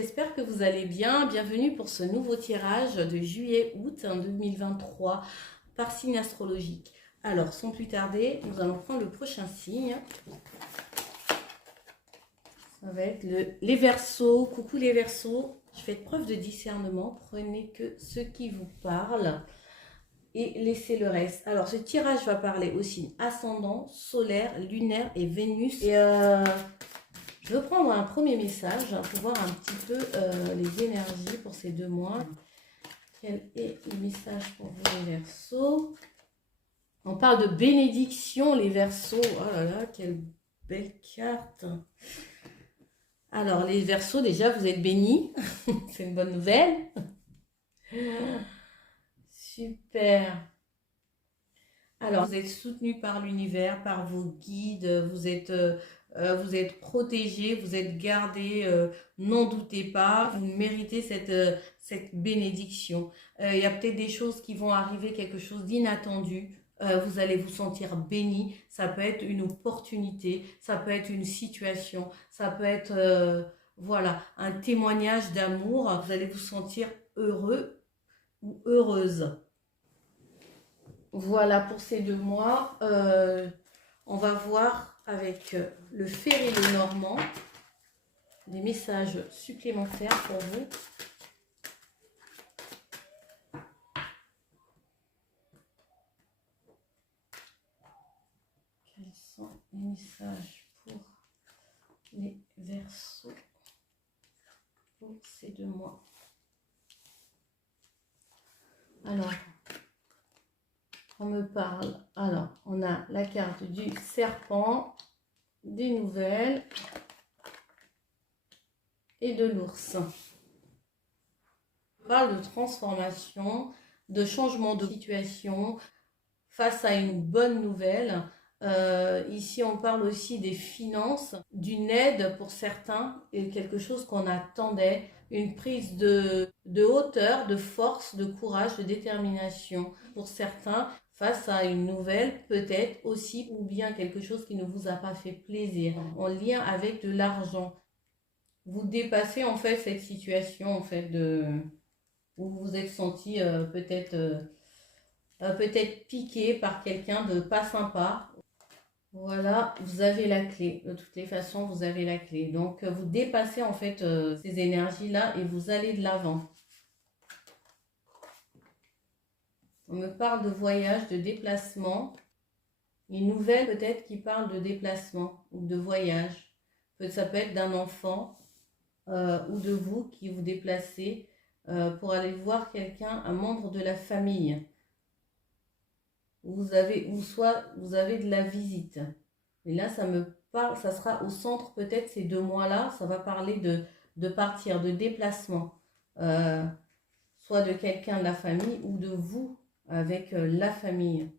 j'espère que vous allez bien. Bienvenue pour ce nouveau tirage de juillet-août 2023 par signe astrologique. Alors, sans plus tarder, nous allons prendre le prochain signe. Ça va être les Verseaux. Coucou les Verseaux. Je fais preuve de discernement. Prenez que ce qui vous parle et laissez le reste. Alors, ce tirage va parler aux signes ascendant, solaire, lunaire et Vénus. Et je veux prendre un premier message pour voir un petit peu les énergies pour ces 2 mois. Quel est le message pour vous les Verseaux? On parle de bénédiction les Verseaux. Oh là là, quelle belle carte. Alors les Verseaux, déjà vous êtes bénis. C'est une bonne nouvelle. Super. Alors vous êtes soutenu par l'univers, par vos guides, vous êtes protégé, vous êtes gardé, n'en doutez pas, vous méritez cette bénédiction. Il y a peut-être des choses qui vont arriver, quelque chose d'inattendu. Vous allez vous sentir béni. Ça peut être une opportunité, ça peut être une situation, ça peut être voilà, un témoignage d'amour. Vous allez vous sentir heureux ou heureuse. Voilà pour ces 2 mois. On va voir avec le fer et le normand des messages supplémentaires pour vous. Quels sont les messages pour les Verseaux pour ces 2 mois? Alors, on me parle. Alors, on a la carte du serpent, des nouvelles et de l'ours. On parle de transformation, de changement de situation face à une bonne nouvelle. Ici, on parle aussi des finances, d'une aide pour certains et quelque chose qu'on attendait, une prise de hauteur, de force, de courage, de détermination pour certains face à une nouvelle peut-être aussi, ou bien quelque chose qui ne vous a pas fait plaisir, en lien avec de l'argent. Vous dépassez en fait cette situation en fait où vous vous êtes senti peut-être piqué par quelqu'un de pas sympa. Voilà, vous avez la clé. De toutes les façons, vous avez la clé. Donc, vous dépassez en fait ces énergies-là et vous allez de l'avant. On me parle de voyage, de déplacement. Une nouvelle peut-être qui parle de déplacement ou de voyage. Ça peut être d'un enfant ou de vous qui vous déplacez pour aller voir quelqu'un, un membre de la famille. Ou soit vous avez de la visite. Et là, ça me parle, ça sera au centre peut-être ces 2 mois-là, ça va parler de partir, de déplacement. Soit de quelqu'un de la famille ou de vous avec la famille.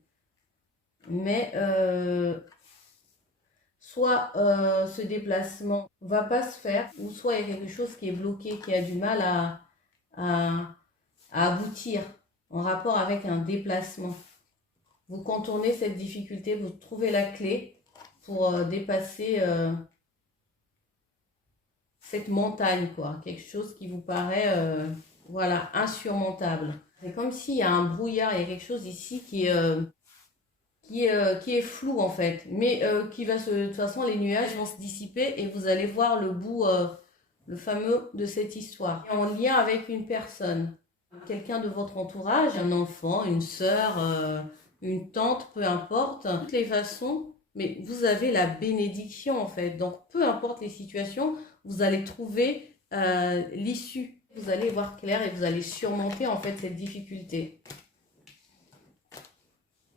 Mais soit ce déplacement va pas se faire, ou soit il y a quelque chose qui est bloqué, qui a du mal à aboutir en rapport avec un déplacement. Vous contournez cette difficulté, vous trouvez la clé pour dépasser cette montagne, quoi. Quelque chose qui vous paraît voilà, insurmontable. C'est comme s'il y a un brouillard, il y a quelque chose ici qui est flou en fait, mais de toute façon les nuages vont se dissiper et vous allez voir le bout, le fameux de cette histoire. En lien avec une personne, quelqu'un de votre entourage, un enfant, une sœur, une tante, peu importe, de toutes les façons, mais vous avez la bénédiction en fait. Donc peu importe les situations, vous allez trouver l'issue. Vous allez voir clair et vous allez surmonter en fait cette difficulté.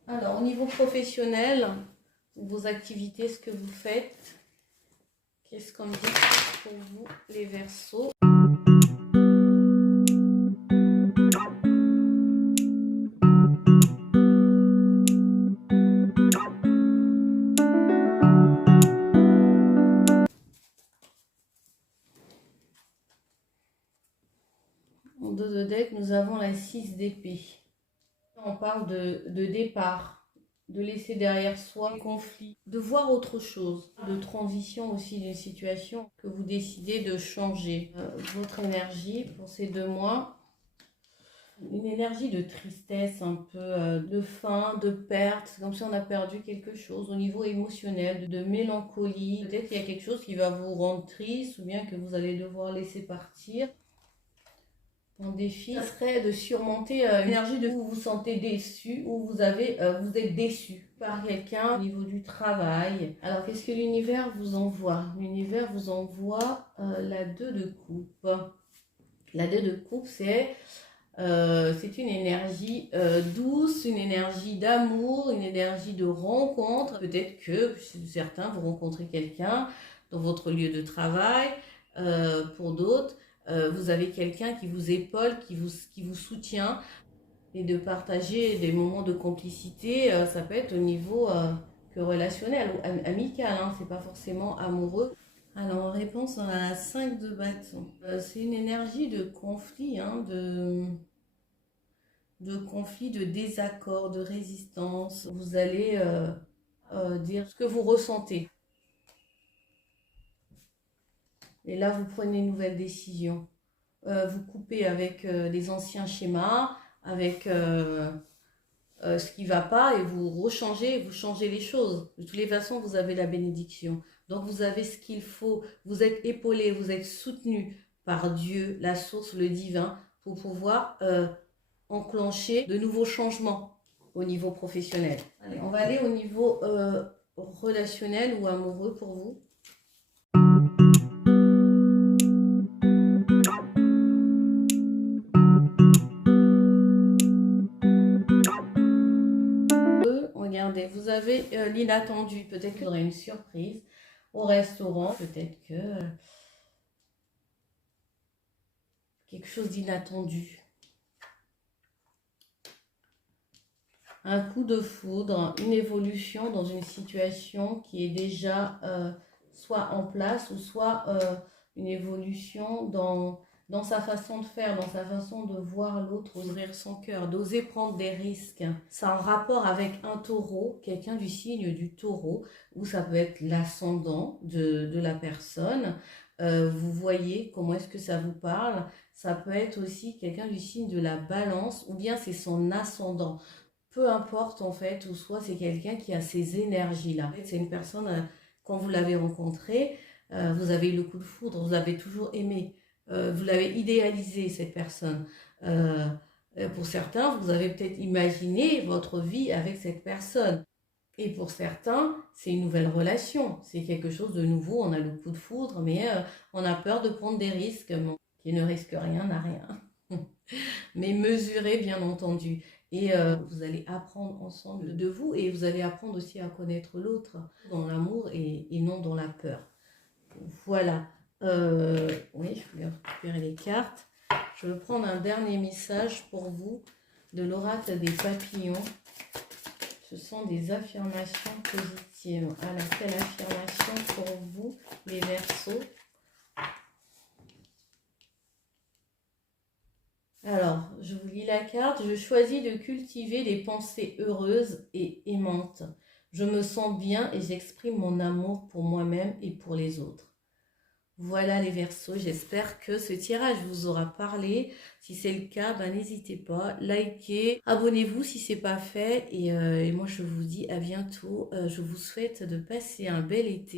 Alors, au niveau professionnel, vos activités, ce que vous faites, qu'est-ce qu'on dit pour vous, les Verseaux? En dos de deck, nous avons la 6 d'épée. On parle de départ, de laisser derrière soi les conflits, de voir autre chose, de transition aussi d'une situation que vous décidez de changer. Votre énergie pour ces 2 mois, une énergie de tristesse, un peu de faim, de perte, c'est comme si on a perdu quelque chose au niveau émotionnel, de mélancolie. Peut-être qu'il y a quelque chose qui va vous rendre triste ou bien que vous allez devoir laisser partir. Mon défi serait de surmonter une énergie de vous vous sentez déçu ou vous êtes déçu par quelqu'un au niveau du travail. Alors qu'est-ce que l'univers vous envoie? L'univers vous envoie la 2 de coupe. La 2 de coupe, c'est une énergie douce, une énergie d'amour, une énergie de rencontre. Peut-être que certains vous rencontrez quelqu'un dans votre lieu de travail, pour d'autres. Vous avez quelqu'un qui vous épaule, qui vous soutient, et de partager des moments de complicité, ça peut être au niveau que relationnel ou amical, hein, c'est pas forcément amoureux. Alors en réponse à la 5 de bâton, c'est une énergie de conflit, hein, de conflit, de désaccord, de résistance. Vous allez dire ce que vous ressentez. Et là, vous prenez une nouvelle décision. Vous coupez avec les anciens schémas, avec ce qui ne va pas, et vous changez les choses. De toutes les façons, vous avez la bénédiction. Donc, vous avez ce qu'il faut. Vous êtes épaulé, vous êtes soutenu par Dieu, la source, le divin, pour pouvoir enclencher de nouveaux changements au niveau professionnel. Allez, on va aller au niveau relationnel ou amoureux pour vous. Regardez, vous avez l'inattendu. Peut-être qu'il y aura une surprise au restaurant. Peut-être que quelque chose d'inattendu. Un coup de foudre, une évolution dans une situation qui est déjà soit en place ou soit une évolution dans sa façon de faire, dans sa façon de voir l'autre, ouvrir son cœur, d'oser prendre des risques. C'est en rapport avec un taureau, quelqu'un du signe du taureau, où ça peut être l'ascendant de la personne. Vous voyez comment est-ce que ça vous parle. Ça peut être aussi quelqu'un du signe de la balance, ou bien c'est son ascendant. Peu importe en fait, ou soit c'est quelqu'un qui a ces énergies-là. C'est une personne, quand vous l'avez rencontrée, vous avez eu le coup de foudre, vous l'avez toujours aimé, vous l'avez idéalisé cette personne. Pour certains, vous avez peut-être imaginé votre vie avec cette personne. Et pour certains, c'est une nouvelle relation, c'est quelque chose de nouveau, on a le coup de foudre, mais on a peur de prendre des risques. Qui ne risque rien n'a rien. Mais mesurez bien entendu. Et vous allez apprendre ensemble de vous et vous allez apprendre aussi à connaître l'autre dans l'amour et non dans la peur. Voilà. Oui, je voulais récupérer les cartes. Je vais prendre un dernier message pour vous de l'oracle des papillons. Ce sont des affirmations positives. Alors, quelle affirmation pour vous, les Verseaux? Alors, je vous lis la carte. Je choisis de cultiver des pensées heureuses et aimantes. Je me sens bien et j'exprime mon amour pour moi-même et pour les autres. Voilà les Verseaux, j'espère que ce tirage vous aura parlé. Si c'est le cas, n'hésitez pas, likez, abonnez-vous si ce n'est pas fait. Et moi, je vous dis à bientôt. Je vous souhaite de passer un bel été.